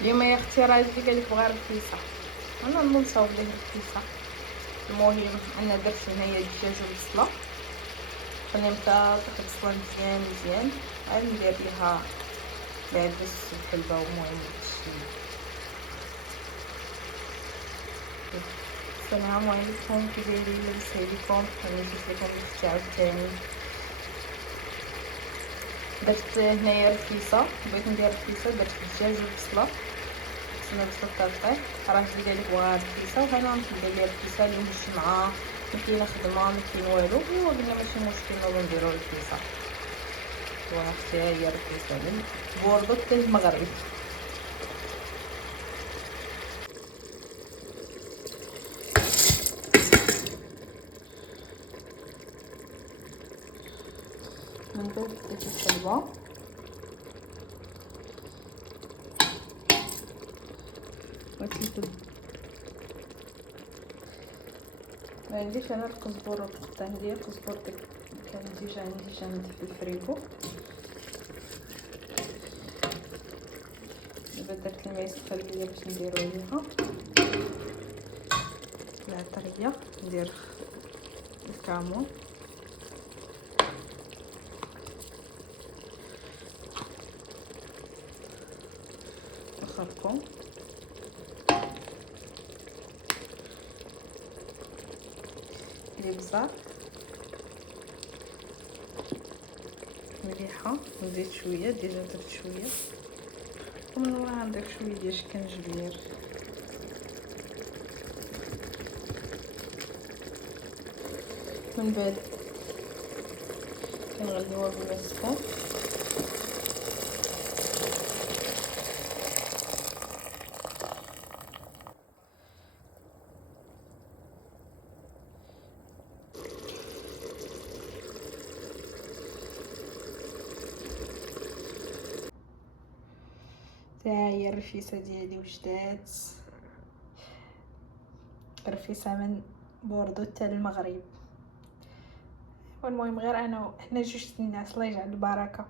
اليوم يا اختي راجلي قال لك بغا رخيصه، انا نصاوب ليه رخيصه. المهم انا درت هنايا الدجاج والبصله، خليهم تطيح البصله مزيان مزيان، عاد ندير ليها العدس والحلبه ومهم هادشي. السلام عليكم، كي دايرين؟ لاباس عليكم؟ انا جيت لكم اختي عاوتاني. درت هنايا رخيصه، بغيت ندير رخيصه، درت الدجاج والبصله، نستنى البصله تطيح. راجلي قال لك بغا رخيصه، وهنا ندير ليها رخيصه اليوم الجمعه، مكاينه خدمه مكاين والو، ايوا قلنا ماشي مشكل نوضو نديرو رخيصه. واختي هي رخيصه من بوردو حتى المغرب. من بعد حطيت الحلوه، وتزيد ما عنديش انا القزبر والقطان ديال القزبر كان ديجا عندي في الفريكو. دابا درت الماء الخليه باش نديرو ليها العطريه، ندير الكمون الخرقوم الابزار مليحه، نزيد شويه، ديجا درت شويه، ومن وراها ندير شويه ديال الشكنجبير. من بعد كنغليوها بالماء السخون، ها هي الرفيسه ديالي وجدات، رفيسه من بوردو حتى المغرب. والمهم غير انا حنا جوج الناس، الله يجعل البركه.